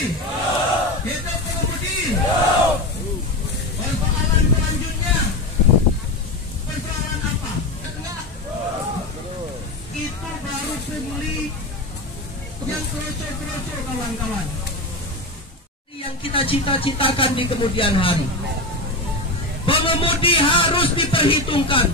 Hidup pengemudi. Persoalan selanjutnya, persoalan apa? Enggak. Itu baru pungli yang kroco-kroco, kawan-kawan. Yang kita cita-citakan di kemudian hari. Pengemudi harus diperhitungkan.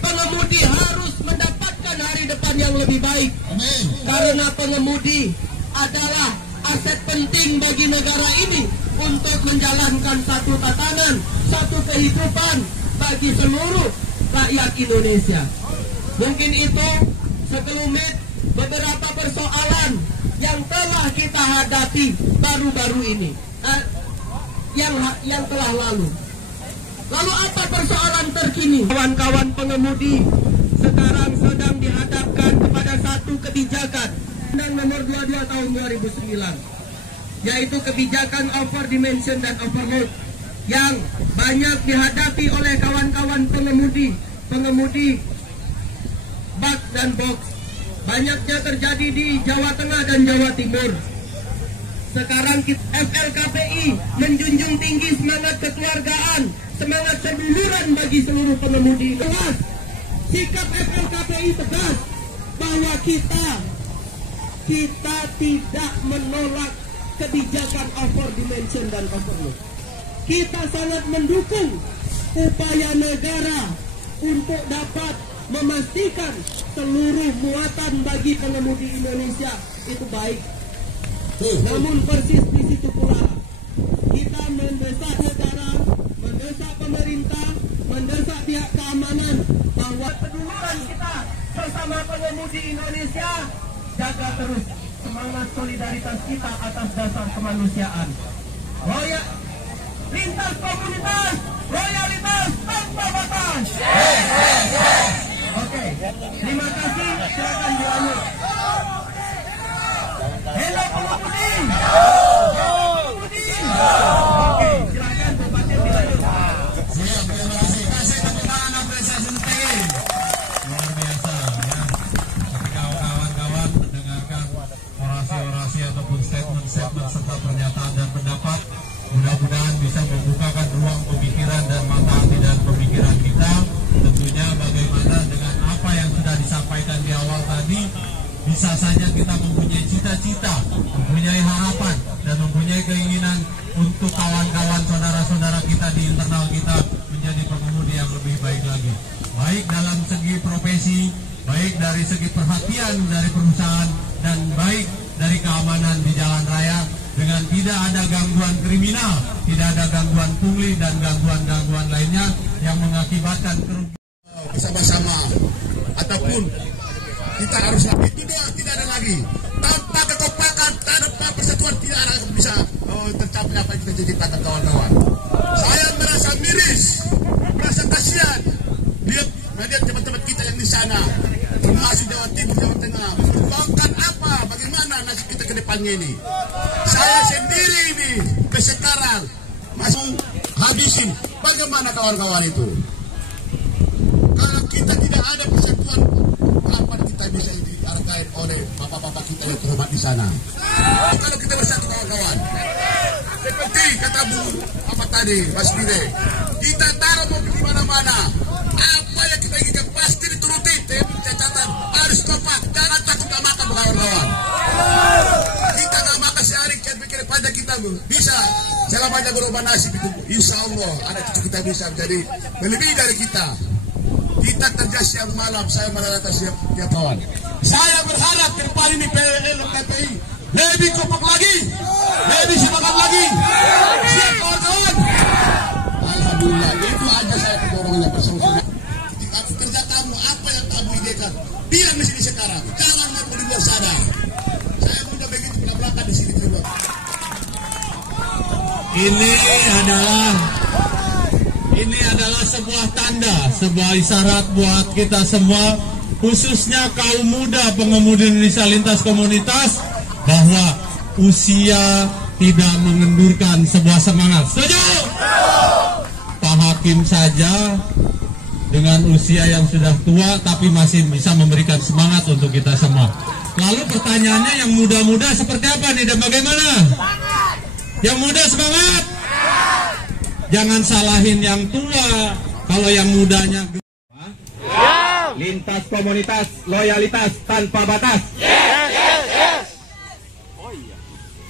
Pengemudi harus mendapatkan hari depan yang lebih baik. Amin. Karena pengemudi adalah aset penting bagi negara ini untuk menjalankan satu tatanan, satu kehidupan bagi seluruh rakyat Indonesia. Mungkin itu sekelumit beberapa persoalan yang telah kita hadapi baru-baru ini, yang telah lalu. Lalu apa persoalan terkini? Kawan-kawan pengemudi sekarang sedang dihadapkan kepada satu kebijakan Undang Nomor 22 Tahun 2009, yaitu kebijakan overdimension dan overload yang banyak dihadapi oleh kawan-kawan pengemudi bak dan box. Banyaknya terjadi di Jawa Tengah dan Jawa Timur. Sekarang FLKPI menjunjung tinggi semangat kekeluargaan, semangat seduluran bagi seluruh pengemudi. Tegas, sikap FLKPI tegas bahwa kita tidak menolak kebijakan overdimension dan overload. Kita sangat mendukung upaya negara untuk dapat memastikan seluruh muatan bagi pengemudi Indonesia itu baik. Namun persis di situ pula kita mendesak negara, mendesak pemerintah, mendesak pihak keamanan bahwa keduluran kita bersama pengemudi Indonesia, jaga terus semangat solidaritas kita atas dasar kemanusiaan. Lintas komunitas, loyalitas tanpa batas. Oke, terima kasih. Silakan dilanjut. Hello pengemudi. Oke, silakan Bupati dilanjut. Siap, terima kasih. Kasih tepuk tangan apresiasi tinggi. Luar biasa ya. Ketika kawan-kawan mendengarkan orasi-orasi ataupun statement-statement serta pernyataan dan pendapat, mudah-mudahan bisa membukakan ruang pemikiran dan mata hati dan pemikiran kita. Tentunya bagaimana dengan apa yang sudah disampaikan di awal tadi, bisa saja kita mempunyai cita-cita, mempunyai harapan, dan mempunyai keinginan untuk kawan-kawan saudara-saudara kita di internal kita menjadi pengemudi yang lebih baik lagi. Baik dalam segi profesi, baik dari segi perhatian dari perusahaan, dan baik dari keamanan di jalan raya, dengan tidak ada gangguan kriminal, tidak ada gangguan pungli dan gangguan-gangguan lainnya yang mengakibatkan kerugian. Bersama-sama ataupun kita harus itu tidak ada lagi. Tanpa kekompakan, tanpa persatuan tidak ada bisa tercapai apa yang kita cita-citakan, kawan-kawan. Saya merasa miris, merasa kasihan melihat teman-teman kita yang di sana, termasuk Jawa Timur, Jawa Tengah, memperjuangkan apa, bagaimana nasib kita ke depannya ini. Saya sendiri ini sekarang masih habisin. Bagaimana kawan-kawan itu? Kalau kita tidak ada persatuan, kapan kita bisa dihargai oleh bapak-bapak kita yang terhormat di sana? Kalau kita bersatu, kawan-kawan, seperti kata Bu apa tadi, Mas Bire, kita taruh mobil di mana-mana. Apa yang kita inginkan pasti dituruti. Catatan harus kompak, jangan takut gak makan, kawan-kawan. Kita gak makan sehari, kita pikir pada kita bisa selamanya berubah nasib itu. Insya Allah anak cucu kita bisa menjadi lebih dari kita. Kita kerja siang malam, saya merelakan tiap kawan. Saya berharap ke depan ini PLKPI lebih kompak lagi, lebih semangat lagi. Siap kawan-kawan. Alhamdulillah, itu aja saya pendorongnya bersama-sama. Kerja kamu, apa yang kamu idekan, biar di sini sekarang. Jangan mampu di luar sana. Saya mudah begitu belakang di sini terima. Ini adalah sebuah tanda, sebuah isyarat buat kita semua, khususnya kaum muda pengemudi Indonesia lintas komunitas, bahwa usia tidak mengendurkan sebuah semangat. Setuju? Pak Hakim saja dengan usia yang sudah tua tapi masih bisa memberikan semangat untuk kita semua. Lalu pertanyaannya, yang muda-muda seperti apa nih dan bagaimana? Yang muda semangat. Jangan salahin yang tua. Kalau yang mudanya lintas komunitas, loyalitas tanpa batas.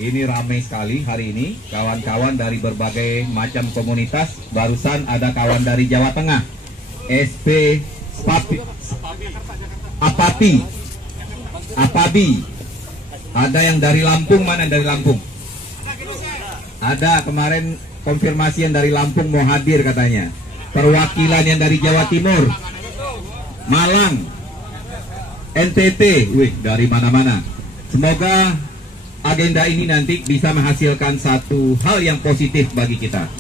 Ini ramai sekali hari ini, kawan-kawan dari berbagai macam komunitas. Barusan ada kawan dari Jawa Tengah, SP Apabi. Ada yang dari Lampung, mana yang dari Lampung? Ada kemarin konfirmasi yang dari Lampung mau hadir katanya. Perwakilan yang dari Jawa Timur, Malang, NTT, wih dari mana-mana. Semoga agenda ini nanti bisa menghasilkan satu hal yang positif bagi kita.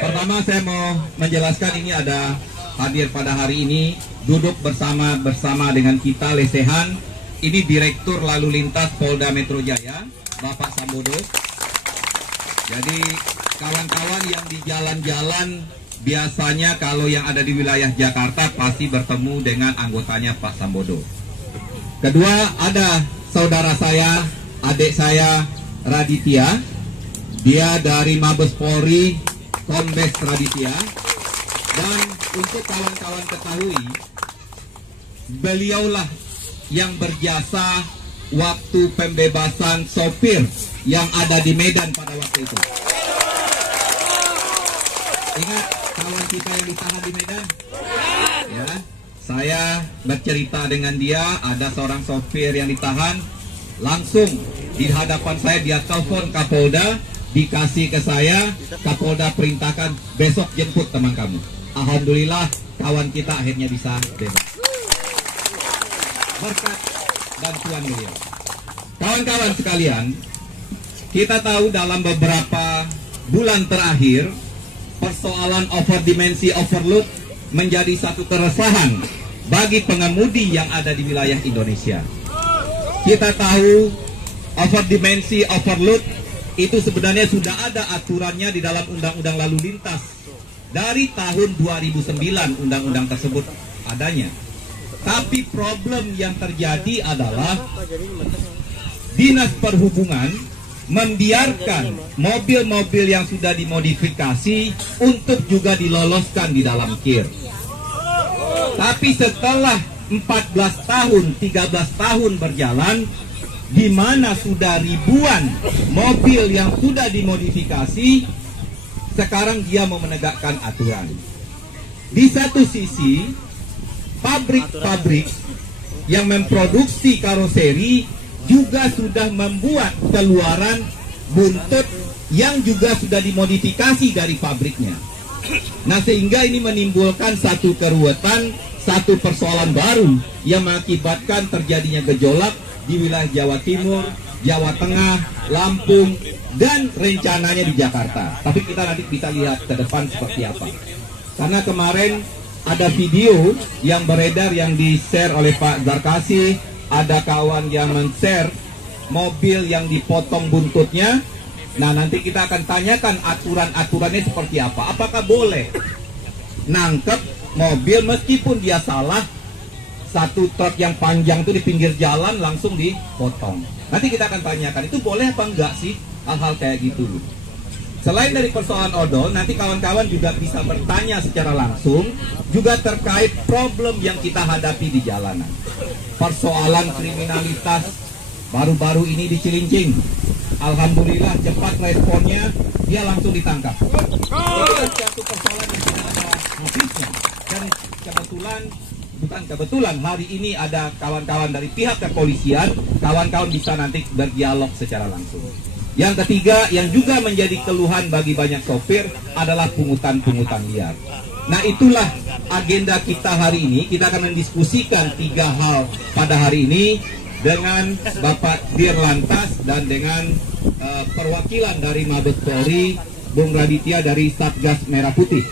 Pertama saya mau menjelaskan ini ada hadir pada hari ini, duduk bersama dengan kita lesehan. Ini Direktur Lalu Lintas Polda Metro Jaya, Bapak Sambodo. Jadi kawan-kawan yang di jalan-jalan biasanya kalau yang ada di wilayah Jakarta pasti bertemu dengan anggotanya Pak Sambodo. Kedua ada saudara saya, adik saya Raditya. Dia dari Mabes Polri, Kombes Raditya. Dan untuk kawan-kawan ketahui, beliaulah yang berjasa waktu pembebasan sopir yang ada di Medan pada waktu itu. Ingat kawan kita yang ditahan di Medan? Ya, saya bercerita dengan dia, ada seorang sopir yang ditahan, langsung di hadapan saya dia telepon Kapolda, dikasih ke saya, Kapolda perintahkan besok jemput teman kamu. Alhamdulillah kawan kita akhirnya bisa bebas. Berkat bantuan beliau. Kawan-kawan sekalian, kita tahu dalam beberapa bulan terakhir persoalan overdimensi overload menjadi satu keresahan bagi pengemudi yang ada di wilayah Indonesia. Kita tahu overdimensi overload itu sebenarnya sudah ada aturannya di dalam Undang-Undang Lalu Lintas dari tahun 2009 undang-undang tersebut adanya. Tapi problem yang terjadi adalah Dinas Perhubungan membiarkan mobil-mobil yang sudah dimodifikasi untuk juga diloloskan di dalam KIR. Tapi setelah 14 tahun, 13 tahun berjalan, di mana sudah ribuan mobil yang sudah dimodifikasi, sekarang dia mau menegakkan aturan. Di satu sisi, pabrik-pabrik yang memproduksi karoseri juga sudah membuat keluaran buntut yang juga sudah dimodifikasi dari pabriknya. Nah, sehingga ini menimbulkan satu keruwetan, satu persoalan baru yang mengakibatkan terjadinya gejolak di wilayah Jawa Timur, Jawa Tengah, Lampung, dan rencananya di Jakarta. Tapi kita nanti bisa lihat ke depan seperti apa. Karena kemarin ada video yang beredar yang di-share oleh Pak Zarkasi, ada kawan yang men-share mobil yang dipotong buntutnya. Nah, nanti kita akan tanyakan aturan-aturannya seperti apa. Apakah boleh nangkep mobil meskipun dia salah, satu truk yang panjang itu di pinggir jalan langsung dipotong. Nanti kita akan tanyakan, itu boleh apa enggak sih hal-hal kayak gitu. Selain dari persoalan odol, nanti kawan-kawan juga bisa bertanya secara langsung juga terkait problem yang kita hadapi di jalanan. Persoalan kriminalitas baru-baru ini di Cilincing. Alhamdulillah cepat responnya, dia langsung ditangkap. Itu satu persoalan yang tidak ada habisnya. Dan kebetulan hari ini ada kawan-kawan dari pihak kepolisian, kawan-kawan bisa nanti berdialog secara langsung. Yang ketiga, yang juga menjadi keluhan bagi banyak sopir adalah pungutan-pungutan liar. Nah, itulah agenda kita hari ini. Kita akan mendiskusikan 3 hal pada hari ini dengan Bapak Dirlantas dan dengan perwakilan dari Mabes Polri, Bung Raditya dari Satgas Merah Putih.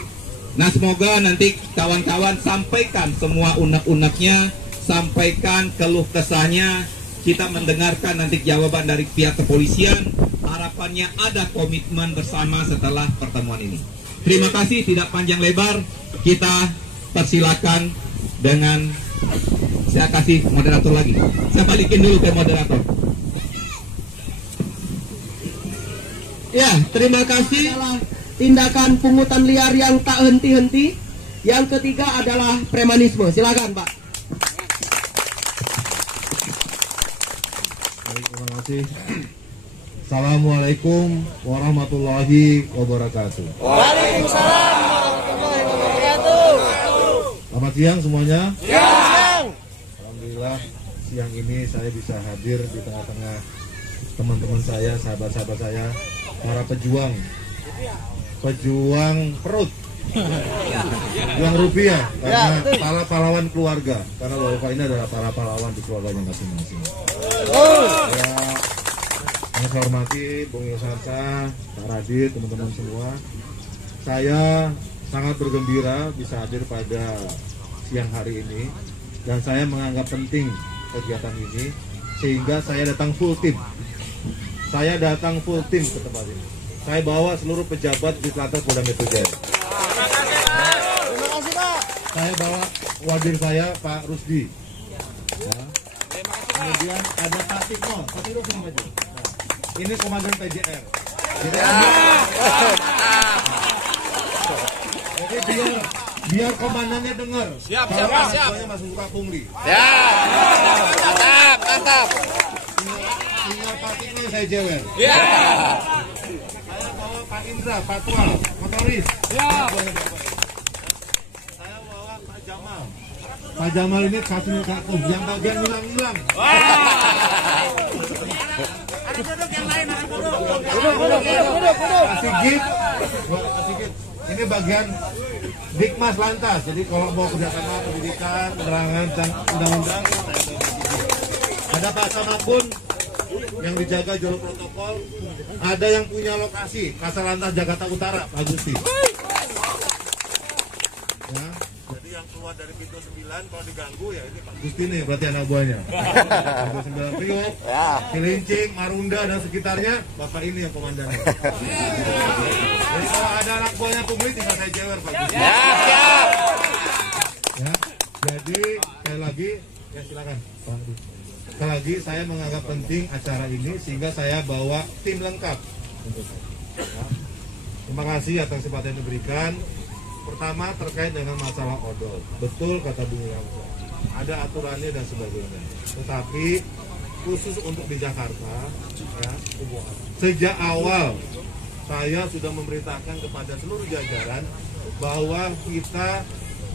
Nah, semoga nanti kawan-kawan sampaikan semua unek-uneknya, sampaikan keluh kesahnya. Kita mendengarkan nanti jawaban dari pihak kepolisian. Harapannya ada komitmen bersama setelah pertemuan ini. Terima kasih, tidak panjang lebar. Kita persilakan dengan, saya kasih moderator lagi. Saya balikin dulu ke moderator. terima kasih. Tindakan pungutan liar yang tak henti-henti. Yang ketiga adalah premanisme. Silakan, Pak. Baik, terima kasih. Assalamualaikum warahmatullahi wabarakatuh. Waalaikumsalam warahmatullahi wabarakatuh. Selamat siang semuanya. Siang. Alhamdulillah siang ini saya bisa hadir di tengah-tengah teman-teman saya, sahabat-sahabat saya, para pejuang perut, pejuang rupiah, karena para pahlawan keluarga, karena Bapak ini adalah para pahlawan di keluarganya masing-masing. Ya, yang saya hormati Bung Yosarsa, Pak Radit, teman-teman semua, saya sangat bergembira bisa hadir pada siang hari ini, dan saya menganggap penting kegiatan ini, sehingga saya datang full tim. Saya datang full tim ke tempat ini. Saya bawa seluruh pejabat di Telantas Polda Metro Jaya. Terima kasih, Pak. Saya bawa wadir saya, Pak Rusdi. Ya. Kemudian ada Pak Tikno. Pak Tikno sini maju. Nah, ini komandan PJR. Jadi biar komandannya dengar. Siap. Saya masuk suka pungli. Mantap. Tinggal Pak Tikno saya jewer. Ya. Saya bawa Pak Indra, Pak Tual, motoris. Siap. Saya bawa Pak Jamal. Pak Jamal ini kasih kakum yang bagian hilang-hilang. Duduk. Kasih git. Ini bagian Dikmas Lantas. Jadi kalau mau kerjasama pendidikan, penerangan dan undang-undang, ada Pak Samakun yang dijaga jalur protokol, ada yang punya lokasi Kasar Lantas Jakarta Utara, Pak Gusti. Ya, jadi yang keluar dari pintu 9 kalau diganggu ya ini Pak Gusti nih berarti anak buahnya. Pintu 9 Priok, Cilincing, Marunda dan sekitarnya, Bapak ini yang komandannya. Jadi kalau ada anak buahnya pungli tinggal saya jewer Pak Gusti. Siap. Ya, jadi sekali lagi ya silakan Pak Gusti. Sekali lagi saya menganggap penting acara ini sehingga saya bawa tim lengkap untuk saya. Ya. Terima kasih atas kesempatan yang diberikan. Pertama terkait dengan masalah odol. Betul kata Bung Yamsa, ada aturannya dan sebagainya. Tetapi khusus untuk di Jakarta, ya, sejak awal saya sudah memerintahkan kepada seluruh jajaran bahwa kita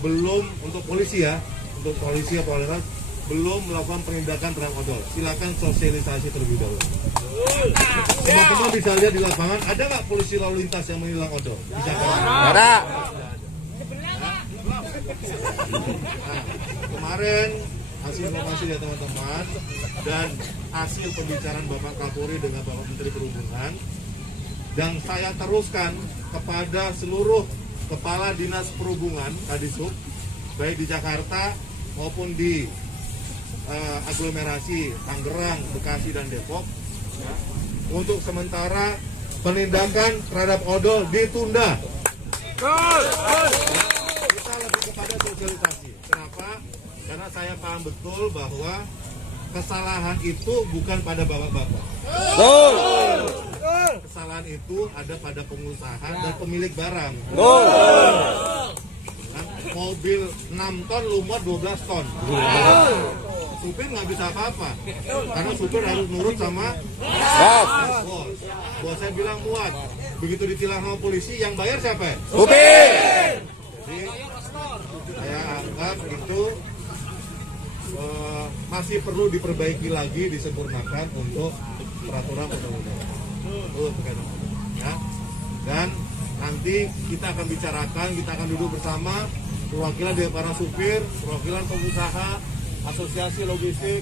belum untuk polisi ya, untuk polisi atau lain belum melakukan penindakan terhadap odol. Silakan sosialisasi terlebih dahulu. Teman-teman bisa lihat di lapangan, ada nggak polisi lalu lintas yang menilang odol? Bisa kan? Ada. Nah, kemarin hasil informasi dari teman-teman dan hasil pembicaraan Bapak Kapolri dengan Bapak Menteri Perhubungan, dan saya teruskan kepada seluruh kepala dinas perhubungan Kadisub, baik di Jakarta maupun di aglomerasi Tangerang, Bekasi dan Depok, ya, untuk sementara penindakan terhadap odol ditunda. Kita lebih kepada sosialisasi. Kenapa? Karena saya paham betul bahwa kesalahan itu bukan pada bapak-bapak. Kesalahan itu ada pada pengusaha dan pemilik barang. Mobil 6 ton lumut 12 ton. Supir nggak bisa apa-apa, karena supir harus nurut sama bos. Bosnya bilang muat, begitu ditilang sama polisi, yang bayar siapa? Supir. Jadi saya anggap itu masih perlu diperbaiki lagi, disempurnakan untuk peraturan undang-undang. Ya. Dan nanti kita akan bicarakan, kita akan duduk bersama perwakilan dari para supir, perwakilan pengusaha, asosiasi logistik,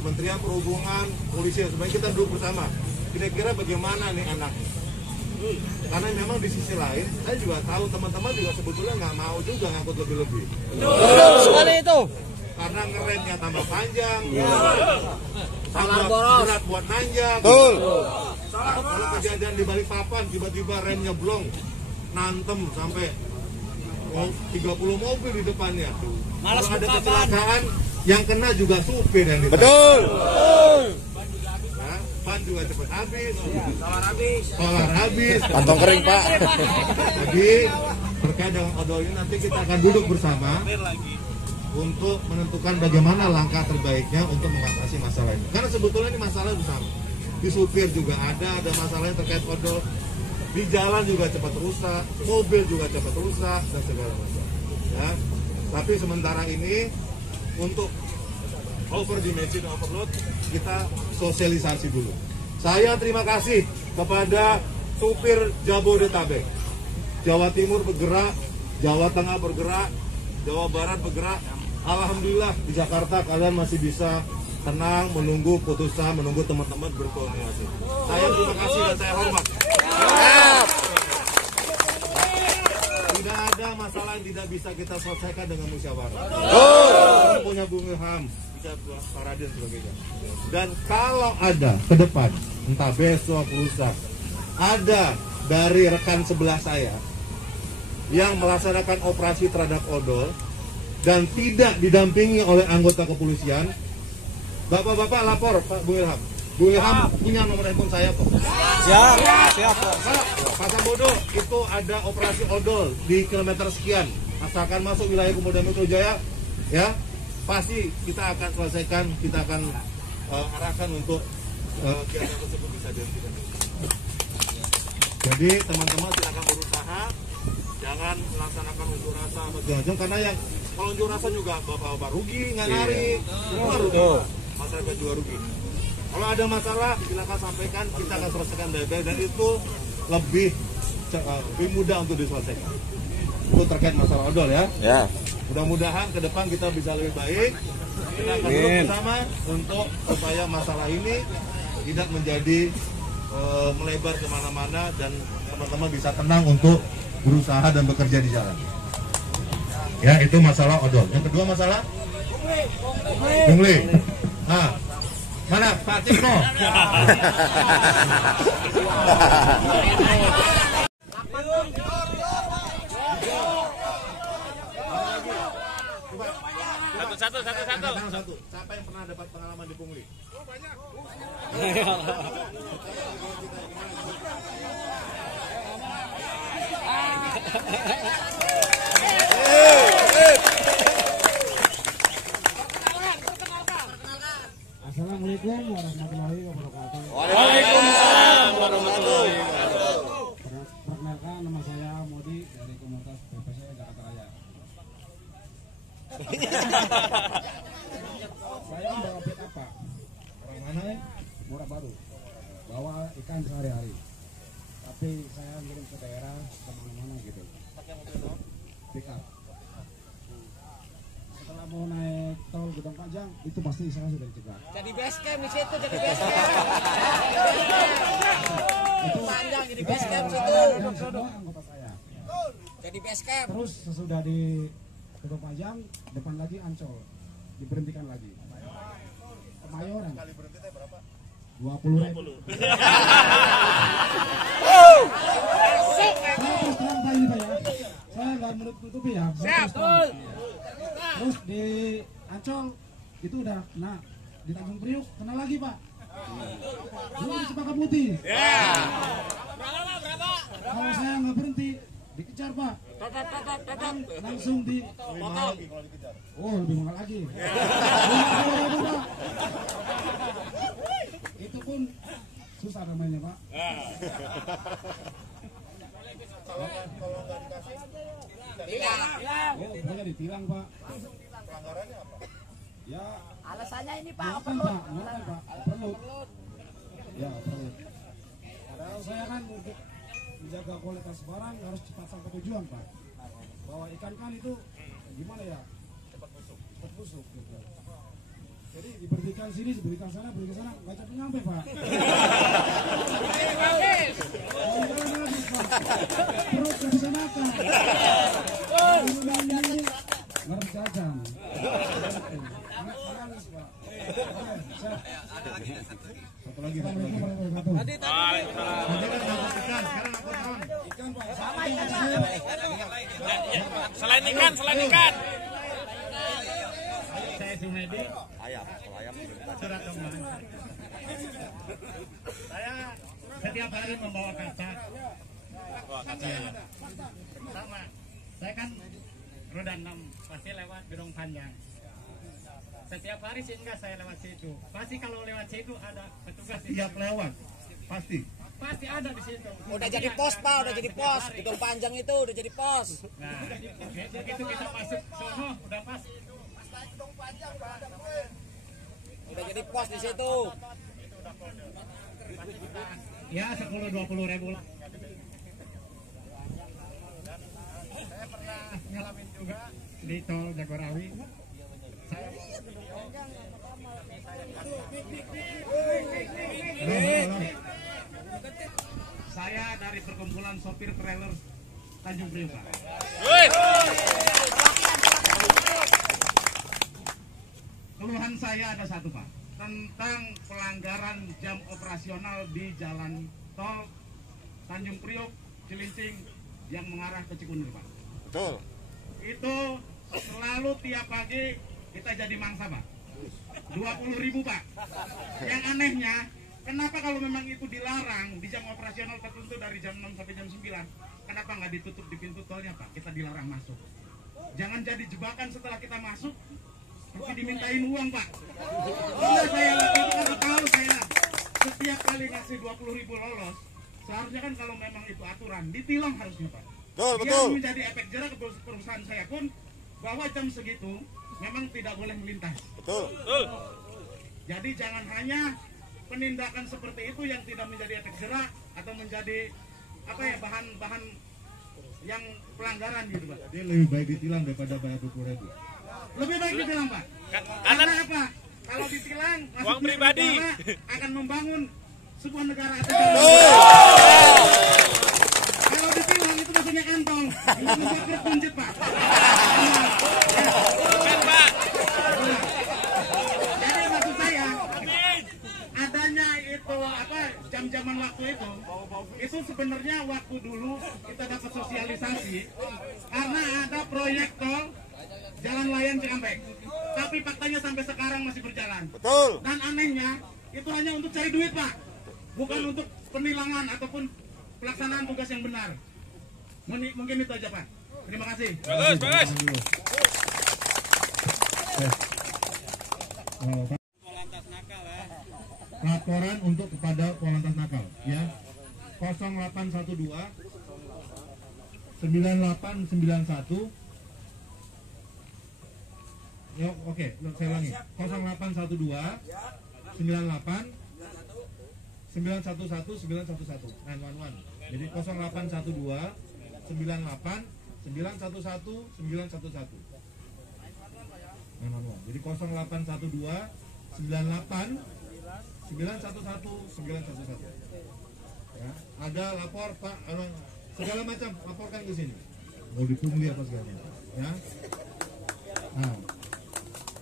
Kementerian Perhubungan, polisi, sebenarnya kita duduk bersama. Kira-kira bagaimana nih anaknya? Karena memang di sisi lain, saya juga tahu teman-teman juga sebetulnya nggak mau juga ngangkut lebih-lebih. Betul sekali itu. Karena ngeremnya tambah panjang, Tambah boros. berat buat nanjak. Betul. Kalau kejadian di Balikpapan, tiba-tiba remnya blong, nantem sampai 30 mobil di depannya. Malas Kalau ada buka kecelakaan, yang kena juga supir yang ditangkap. Betul. Nah, ban juga cepat habis, Solar habis. Kantong kering, Pak. Jadi terkait dengan odol ini nanti kita akan duduk bersama untuk menentukan bagaimana langkah terbaiknya untuk mengatasi masalah ini. Karena sebetulnya ini masalah bersama. Di supir juga ada masalahnya terkait odol. Di jalan juga cepat rusak, mobil juga cepat rusak dan segala macam. Ya. Tapi sementara ini untuk overdimension overload kita sosialisasi dulu. Saya terima kasih kepada supir Jabodetabek. Jawa Timur bergerak, Jawa Tengah bergerak, Jawa Barat bergerak. Alhamdulillah di Jakarta kalian masih bisa tenang menunggu putusan, menunggu teman-teman berkoordinasi. Saya terima kasih dan saya hormat. Tidak ada masalah yang tidak bisa kita selesaikan dengan musyawarah. Kita punya Bung Ilham, bisa Pak Raden sebagainya. Dan kalau ada ke depan, entah besok, lusa, ada dari rekan sebelah saya yang melaksanakan operasi terhadap odol dan tidak didampingi oleh anggota kepolisian, Bapak-bapak lapor Pak Bung Ilham. Bung Ilham punya nomor handphone saya kok. Siap. Pak Sambodo itu ada operasi odol di kilometer sekian. Asalkan masuk wilayah Polda Metro Jaya, ya pasti kita akan selesaikan, kita akan arahkan untuk kegiatan tersebut bisa dihentikan. Jadi teman-teman silakan berusaha, jangan melaksanakan unjuk rasa macam-macam karena yang kalau unjuk rasa juga bapak-bapak rugi, nggak narik, semua rugi. Masyarakat juga rugi. Kalau ada masalah silakan sampaikan, kita akan selesaikan baik-baik dan itu lebih mudah untuk diselesaikan. Itu terkait masalah odol ya. Mudah-mudahan ke depan kita bisa lebih baik. Kita akan duduk bersama untuk supaya masalah ini tidak menjadi melebar kemana-mana dan teman-teman bisa tenang untuk berusaha dan bekerja di jalan. Ya itu masalah odol. Yang kedua masalah pungli. Nah, mana Pak Tikno? Satu. Siapa yang pernah dapat pengalaman di pungli? Oh banyak. Assalamualaikum warahmatullahi wabarakatuh. Waalaikumsalam warahmatullahi wabarakatuh. Perkenalkan, nama saya Modi dari komunitas BPC Jakarta Raya. Saya membawa pit apa? Orang mana? Murah Baru. Bawa ikan sehari-hari. Tapi saya ngirim ke daerah kemana-mana gitu. Pick up. Setelah mau naik tol Gedong Panjang, itu pasti saya sudah dicegat. Jadi base camp di situ, jadi base camp. Itu Panjang jadi base camp situ. dan semua anggota saya. Jadi base camp. Terus sesudah di Gedong Panjang, depan lagi Ancol, diberhentikan lagi. Kemayoran. Kali berhenti berapa? 20.000. Saya terus terang Pak ini Pak ya. Saya nggak menutupi ya. Terus di Ancol itu udah kena, di Tanjung Priuk kena lagi Pak. Dulu di Cempaka Putih. Berapa? Kalau saya nggak berhenti, dikejar Pak. Langsung di Potong. oh lebih mahal lagi. Itu pun susah namanya Pak. Oh pokoknya ditilang Pak. Pelanggarannya apa? Ya Alasannya ini Pak, Pak, perlu. Ya perlu. Padahal saya kan untuk menjaga kualitas barang harus cepat sampai tujuan Pak. Bawa ikan kan itu gimana ya? Cepat busuk gitu. Jadi diberhentikan sini, diberhentikan sana, nggak cepet nyampe Pak. Habis Pak. Perut nggak bisa makan. Ngarep jajan. Nangis Pak. Satu lagi. Ikan Pak. Selain ikan. Ayam. setiap hari membawa kaca. Sama. Saya kan roda 6 pasti lewat gedung panjang. Setiap hari sih enggak saya lewat situ. Pasti kalau lewat situ ada petugas. Tiap lewat, pasti. Pasti ada di situ. Udah jadi pos Pak, udah jadi pos. Gedung panjang itu udah jadi pos. Nah, begitu kita masuk sono udah pas. Udah jadi pos di situ. Ya 10-20 ribu lah. Saya pernah ngalamin juga di tol Jagorawi. Saya dari perkumpulan sopir trailer Tanjung Priok. Keluhan saya ada satu Pak, tentang pelanggaran jam operasional di jalan tol Tanjung Priok Cilincing yang mengarah ke Cikunir Pak. Betul. Itu selalu tiap pagi kita jadi mangsa Pak. 20.000 Pak. Yang anehnya, kenapa kalau memang itu dilarang di jam operasional tertentu dari jam 6 sampai jam 9, kenapa nggak ditutup di pintu tolnya Pak? Kita dilarang masuk. Jangan jadi jebakan setelah kita masuk, tapi dimintain uang Pak. Iya saya itu karena tahu saya setiap kali ngasih 20.000 lolos, seharusnya kan kalau memang itu aturan ditilang harusnya Pak. Betul. Yang menjadi efek jerah ke perusahaan saya pun bahwa jam segitu memang tidak boleh melintas. Betul. Jadi jangan hanya penindakan seperti itu yang tidak menjadi efek jerah atau menjadi apa ya bahan-bahan yang pelanggaran gitu Pak. Jadi lebih baik ditilang daripada bayar 20.000. Lebih baik ditilang Pak. Karena apa? Kalau ditilang uang pribadi akan membangun sebuah negara atau kalau ditilang itu maksudnya kantong. Itu maksudnya kunjit Pak. Jadi maksud saya adanya itu apa jam-jaman waktu itu sebenarnya waktu dulu kita dapat sosialisasi karena ada proyek tol Jalan Layang Cikampek. Tapi faktanya sampai sekarang masih berjalan. Betul. Dan anehnya itu hanya untuk cari duit Pak, bukan untuk penilangan ataupun pelaksanaan tugas yang benar. Mungkin itu aja Pak. Terima kasih. bagus. Laporan untuk kepada Polantas Nakal ya 0812 9891 ya, oke, saya ulangi 0812 98 911 911 911 jadi 0812 98 911 911 jadi 0812 98 911 911 ya, ada lapor Pak segala macam laporkan ke sini mau dipungli apa segala macam ya. Nah,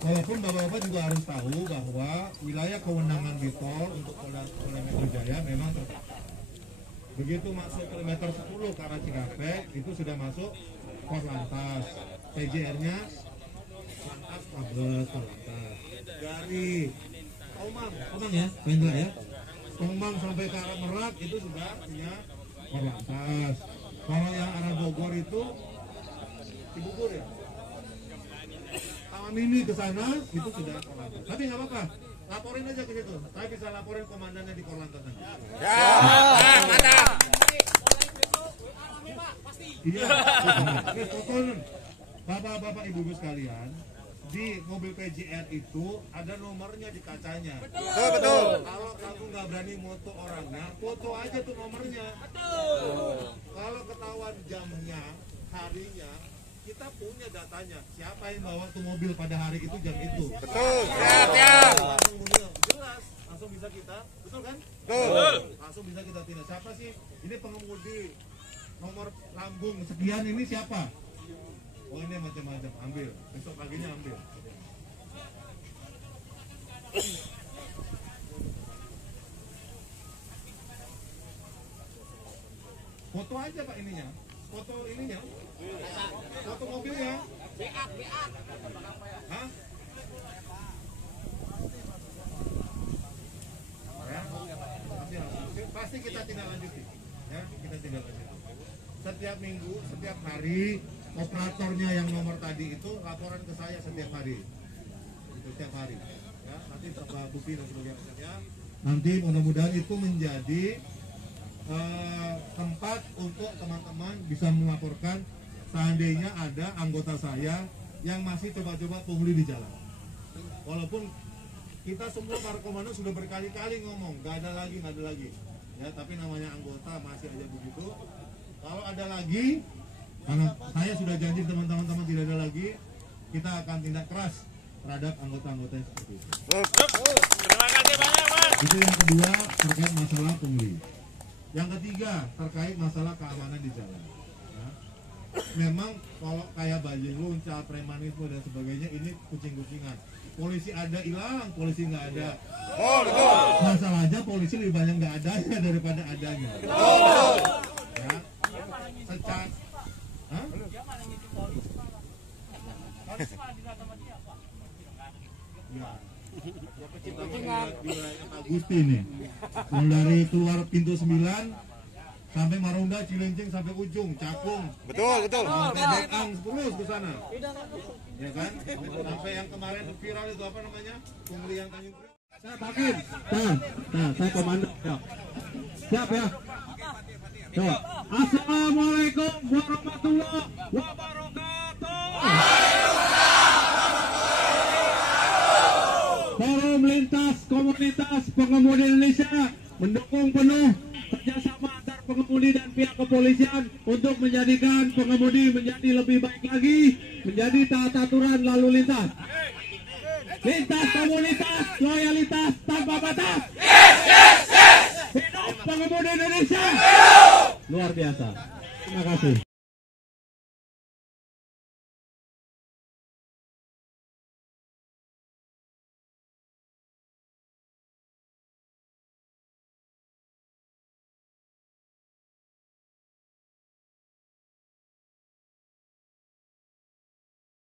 walaupun bapak-bapak juga harus tahu bahwa wilayah kewenangan di tol untuk Polda Metro Jaya memang begitu masuk kilometer 10 ke arah Cikampek itu sudah masuk Korlantas, PJR-nya Lantas Mabes Korlantas dari Tomang ya, Pendra ya. Tomang sampai ke arah Merak itu sudah punya Korlantas. Kalau yang arah Bogor itu Cibubur ya. Taman Mini ke sana itu sudah Korlantas. Tapi nggak apa-apa, laporin aja ke situ. Saya bisa laporin komandannya di Korlantas nanti. Ya, mantap. Iya. Bapak-bapak ibu-ibu sekalian, di mobil PJR itu ada nomornya di kacanya. Betul. Kalau kamu nggak berani moto orangnya, foto aja tuh nomornya. Betul. Kalau ketahuan jamnya, harinya, kita punya datanya. Siapa yang bawa tuh mobil pada hari itu jam itu? Betul. Siap. Langsung jelas, langsung bisa kita, betul kan? Betul. Langsung bisa kita tindak. Siapa sih? Ini pengemudi nomor lambung sekian ini siapa? Oh ini macam-macam, ambil. Besok paginya ambil. Foto aja Pak ininya. Foto ininya. Foto mobilnya. Hah? Ya. pasti kita tidak lanjuti, ya kita tidak lanjuti. Setiap minggu, setiap hari operatornya yang nomor tadi itu laporan ke saya setiap hari, itu setiap hari. Ya, nanti tambah bukti dan sebagainya. Nanti mudah-mudahan itu menjadi tempat untuk teman-teman bisa melaporkan seandainya ada anggota saya yang masih coba-coba pungli di jalan. Walaupun kita semua para komando sudah berkali-kali ngomong, nggak ada lagi, ya. Tapi namanya anggota masih aja begitu. Kalau ada lagi, karena saya sudah janji teman-teman tidak ada lagi, kita akan tindak keras terhadap anggota-anggota yang seperti itu. Terima kasih banyak, Mas. Itu yang kedua terkait masalah pungli. Yang ketiga terkait masalah keamanan di jalan. Ya. Memang kalau kayak bajing loncat, premanisme dan sebagainya ini kucing-kucingan. Polisi ada hilang, polisi nggak ada. Oh, betul. Masalahnya polisi lebih banyak nggak adanya daripada adanya. Ya. Secara wilayah Agusti nih. Mulai dari keluar pintu 9 sampai Marunda, Cilincing sampai ujung, Cakung. Betul. Sampai Dekang terus ke sana. Ya kan? Sampai yang kemarin viral itu apa namanya? Pungli yang Tanjung Priok. Saya Hakim. Saya komando. Siap ya. Assalamualaikum warahmatullahi wabarakatuh. Forum Lintas Komunitas Pengemudi Indonesia mendukung penuh kerjasama antar pengemudi dan pihak kepolisian untuk menjadikan pengemudi menjadi lebih baik lagi, menjadi taat aturan lalu lintas. Lintas komunitas, loyalitas tanpa batas. Hidup pengemudi Indonesia. Luar biasa. Terima kasih.